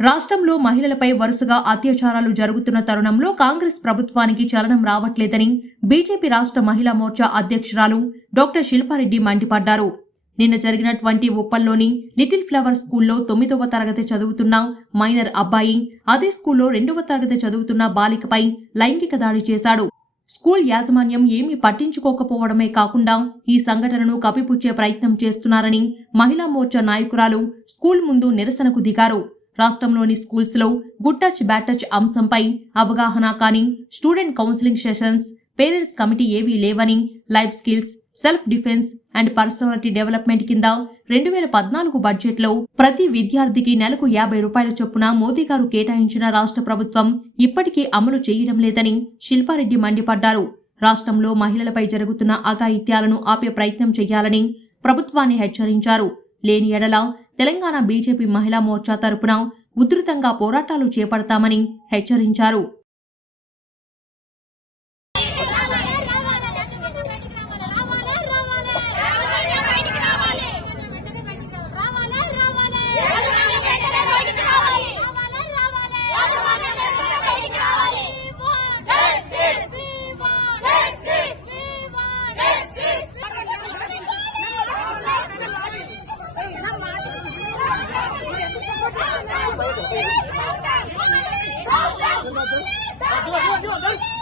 రాష్ట్రంలో మహిళలపై వరుసగా అత్యాచారాలు జరుగుతున్న తరుణంలో కాంగ్రెస్ ప్రభుత్వానికి చలనం రావట్లేదని బీజేపీ రాష్ట్ర మహిళా మోర్చా అధ్యక్షురాలు డాక్టర్ శిల్పారెడ్డి మండిపడ్డారు. నిన్న జరిగినటువంటి ఉప్పల్లోని లిటిల్ ఫ్లవర్ స్కూల్లో తొమ్మిదవ తరగతి చదువుతున్న మైనర్ అబ్బాయి అదే స్కూల్లో రెండవ తరగతి చదువుతున్న బాలికపై లైంగిక దాడి చేశాడు. స్కూల్ యాజమాన్యం ఏమీ పట్టించుకోకపోవడమే కాకుండా ఈ సంఘటనను కప్పిపుచ్చే ప్రయత్నం చేస్తున్నారని మహిళా మోర్చా నాయకురాలు స్కూల్ ముందు నిరసనకు దిగారు. రాష్ట్రంలోని స్కూల్స్లో గుడ్ టచ్ బ్యాడ్ టచ్ అంశంపై అవగాహన కానీ student counselling sessions parents committee ఏవీ లేవని life skills self defence and personality development కింద రెండు వేల పద్నాలుగు బడ్జెట్లో ప్రతి విద్యార్థికి నెలకు యాభై రూపాయల చొప్పున మోదీ గారు కేటాయించిన రాష్ట్ర ప్రభుత్వం ఇప్పటికీ అమలు చేయడం లేదని శిల్పారెడ్డి మండిపడ్డారు. రాష్ట్రంలో మహిళలపై జరుగుతున్న అఘాయిత్యాలను ఆపే ప్రయత్నం చేయాలని ప్రభుత్వాన్ని హెచ్చరించారు. లేని ఎడల తెలంగాణ బీజేపీ మహిళా మోర్చా తరపున ఉధృతంగా పోరాటాలు చేపడతామని హెచ్చరించారు.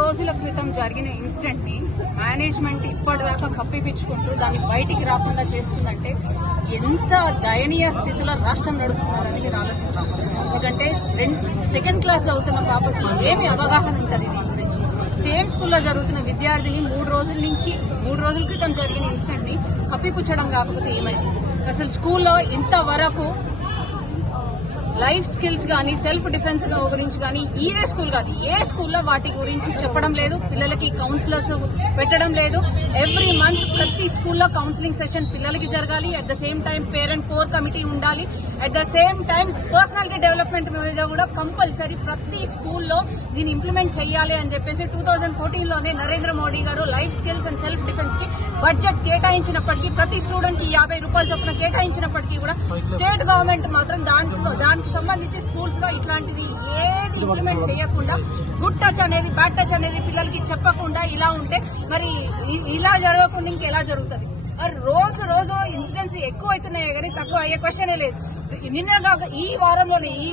రోజుల క్రితం ప్రెసిడెంట్ని మేనేజ్మెంట్ ఇప్పటిదాకా కప్పిపించుకుంటూ దాన్ని బయటికి రాకుండా చేస్తుందంటే ఎంత దయనీయ స్థితిలో రాష్ట్రం నడుస్తున్నదని మీరు ఆలోచించాలి. ఎందుకంటే సెకండ్ క్లాస్ అవుతున్న పాపకి ఏమి అవగాహన ఉంటుంది దీని గురించి? సేమ్ స్కూల్లో జరుగుతున్న విద్యార్థిని మూడు రోజుల నుంచి మూడు రోజుల క్రితం జరిగిన ఇన్సిడెంట్ని కప్పిపుచ్చడం కాకపోతే ఏమైంది? అసలు స్కూల్లో ఇంతవరకు లైఫ్ స్కిల్స్ కానీ సెల్ఫ్ డిఫెన్స్ గురించి కానీ ఇదే స్కూల్ కాదు ఏ స్కూల్లో వాటి గురించి చెప్పడం లేదు. పిల్లలకి కౌన్సిలర్స్ పెట్టడం లేదు. ఎవ్రీ మంత్ ప్రతి స్కూల్లో కౌన్సిలింగ్ సెషన్ పిల్లలకి జరగాలి. At the same time parent core committee ఉండాలి. At the same time personality development మీద కూడా కంపల్సరీ ప్రతి స్కూల్లో దీన్ని ఇంప్లిమెంట్ చేయాలి అని చెప్పేసి two thousand ఫోర్టీన్లోనే Narendra Modi garu life skills and self డిఫెన్స్కి budget కేటాయించినప్పటికీ ప్రతి స్టూడెంట్కి యాభై రూపాయల చొప్పున కేటాయించినప్పటికీ కూడా స్టేట్ గవర్నమెంట్ మాత్రం దాంట్లో దానికి సంబంధించి స్కూల్స్లో ఇట్లాంటిది ఏది ఇంప్లిమెంట్ చేయకుండా గుడ్ టచ్ అనేది బ్యాడ్ టచ్ అనేది పిల్లలకి చెప్పకుండా ఇలా ఉంటే మరి ఇలా జరగకుండా ఇంకెలా జరుగుతుంది? మరి రోజు రోజు ఇన్సిడెంట్స్ ఎక్కువ అవుతున్నాయి కానీ తక్కువ అయ్యే క్వశ్చనే లేదు. నిన్న కాక ఈ వారంలోనే ఈ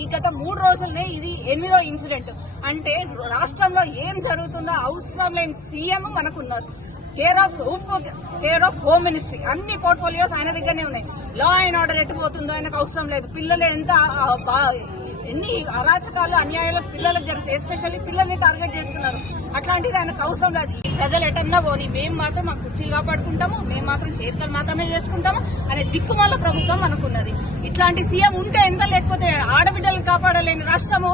ఈ గత మూడు రోజులనే ఇది ఎనిమిదో ఇన్సిడెంట్ అంటే రాష్ట్రంలో ఏం జరుగుతుందో అవసరం లేని సీఎం మనకున్నారు కేర్ ఆఫ్ ఉఫ్ కేర్ ఆఫ్ హోమ్ మినిస్ట్రీ అన్ని పోర్ట్ఫోలియోస్ ఆయన దగ్గరనే ఉన్నాయి. లా అండ్ ఆర్డర్ ఎట్టుపోతుందో ఆయనకు అవసరం లేదు. పిల్లలు ఎంత ఎన్ని అరాచకాలు అన్యాయాలు పిల్లలకు జరుగుతాయి. ఎస్పెషల్లీ పిల్లల్ని టార్గెట్ చేస్తున్నారు. అట్లాంటిది ఆయనకు అవసరం లేదు. ప్రజలు ఎటన్నా పోని మేము మాత్రం మా కుర్చీలు కాపాడుకుంటాము. మేము మాత్రం చేతులు మాత్రమే చేసుకుంటాము అనే దిక్కుమాల ప్రభుత్వం మనకున్నది. ఇట్లాంటి సీఎం ఉంటే ఎంత లేకపోతే ఆడబిడ్డలు కాపాడలేని రాష్ట్రము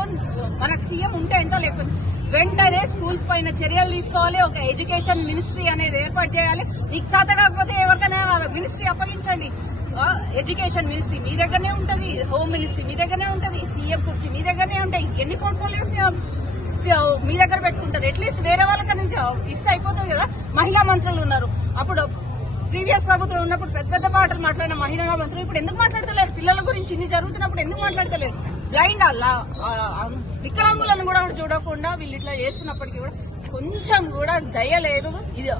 మనకు సీఎం ఉంటే ఎంత లేకపోతే వెంటనే స్కూల్స్ పైన చర్యలు తీసుకోవాలి. ఒక ఎడ్యుకేషన్ మినిస్ట్రీ అనేది ఏర్పాటు చేయాలి. మీకు చేత కాకపోతే ఎవరికైనా మినిస్ట్రీ అప్పగించండి. ఎడ్యుకేషన్ మినిస్ట్రీ మీ దగ్గరనే ఉంటది హోమ్ మినిస్ట్రీ మీ దగ్గరనే ఉంటది సీఎం కుర్చీ మీ దగ్గరనే ఉంటాయి. ఎన్ని పోర్ట్ఫోలియోస్ మీ దగ్గర పెట్టుకుంటారు? అట్లీస్ట్ వేరే వాళ్ళకన్నా ఇస్తే అయిపోతుంది కదా? మహిళా మంత్రులు ఉన్నారు. అప్పుడు ప్రీవియస్ ప్రభుత్వం ఉన్నప్పుడు పెద్ద పెద్ద మాటలు మాట్లాడిన మహిళా మంత్రులు ఇప్పుడు ఎందుకు మాట్లాడతలేరు? పిల్లల గురించి ఇన్ని జరుగుతున్నప్పుడు ఎందుకు మాట్లాడతలేరు? బ్లైండ్ అలా వికలాంగులను కూడా చూడకుండా వీళ్ళు ఇట్లా చేస్తున్నప్పటికీ కూడా కొంచెం కూడా దయ లేదు. ఇది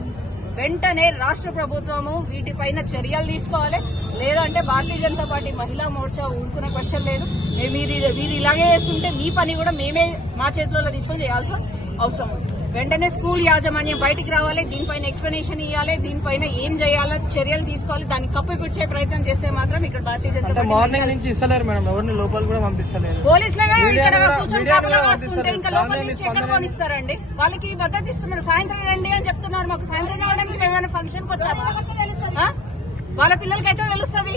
వెంటనే రాష్ట్ర ప్రభుత్వము వీటిపైన చర్యలు తీసుకోవాలి. లేదంటే భారతీయ జనతా పార్టీ మహిళా మోర్చా ఊరుకునే క్వశ్చన్ లేదు. మీరు ఇలాగే చేస్తుంటే మీ పని కూడా మేమే మా చేతుల్లో తీసుకొని చేయాల్సిన అవసరం ఉంది. వెంటనే స్కూల్ యాజమాన్యం బయటికి రావాలి దీనిపైన ఎక్స్ప్లెనేషన్ ఇవ్వాలి దీనిపైన ఏం చేయాలో చర్యలు తీసుకోవాలి దాన్ని కప్పిపుచ్చే ప్రయత్నం చేస్తే మాత్రం ఇక్కడ భారతీయ జనతా మార్నింగ్ నుంచి ఇస్తలేరు మేడం ఎవరిని లోపల కూడా పంపించలేదు పోలీసులుగా ఇక్కడ కూర్చొని ఇంకా లోపల. నుంచి ఎక్కడ పోనిస్తారండి? వాళ్ళకి మద్దతు ఇస్తున్నారు. సాయంత్రం రండి అని చెప్తున్నారు మాకు. సాయంత్రం రావడానికి మేమైనా ఫంక్షన్కి వచ్చామా? వాళ్ళ పిల్లలకైతే తెలుస్తుంది.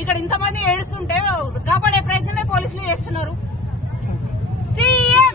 ఇక్కడ ఇంతమంది ఏడుస్తుంటే కాపాడే ప్రయత్నమే పోలీసులు చేస్తున్నారు. సీఎం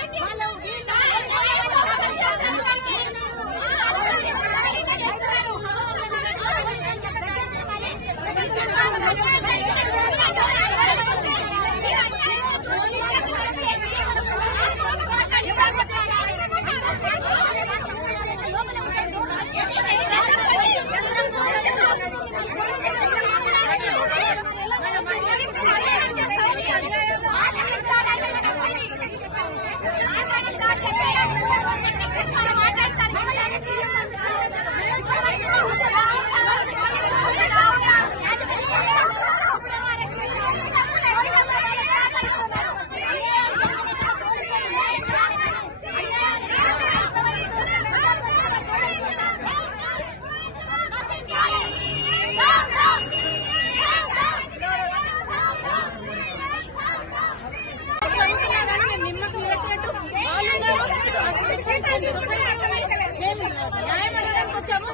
వచ్చాము.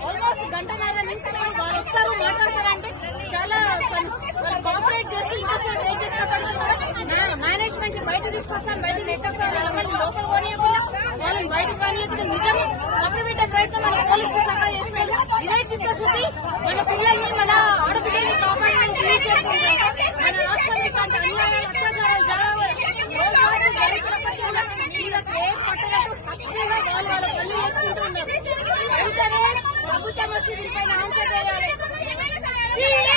ఆల్మోస్ట్ గంటన్నర నుంచి మేము వాళ్ళు వస్తారు మాట్లాడతారంటే చాలా అసలు వాళ్ళు కోఆపరేట్ చేస్తూ ఇంకోసారి వెయిట్ చేసినప్పుడు మేనేజ్మెంట్ బయట తీసుకొస్తాను బయట తీసుకొస్తాను మళ్ళీ లోపల పోనీయకుండా వాళ్ళని బయట పోనీయకుండా నిజం కప్పిపెట్టే ప్రయత్నం మన పోలీసులు సహా చేస్తున్నారు. ఇదే చిత్తశుద్ధి. మన పిల్లల్ని మన ఆడపిల్లల్ని కాపాడాలని యూజ్ మన రాష్ట్రానికి ఇట్లాంటి అన్యాయాలు అత్యాచారాలు జరగవు రోజు రోజు జరుగుతున్నప్పటికీ కూడా వీళ్ళకి ఏం పట్టనట్టు హ్యాపీగా వాళ్ళు వాళ్ళ పనులు చేసుకుంటూ ఉన్నారు వెంటనే ప్రభుత్వం వచ్చి దీనిపైన ఆన్సర్ చేయాలి.